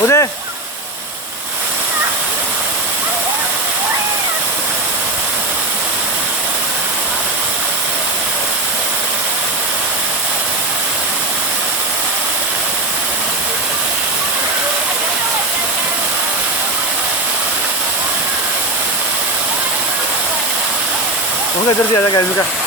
ਉਹਦੇ ਉਹਨੇ ਇੱਧਰ ਦੀ ਆ ਜਾ ਗੈਸ का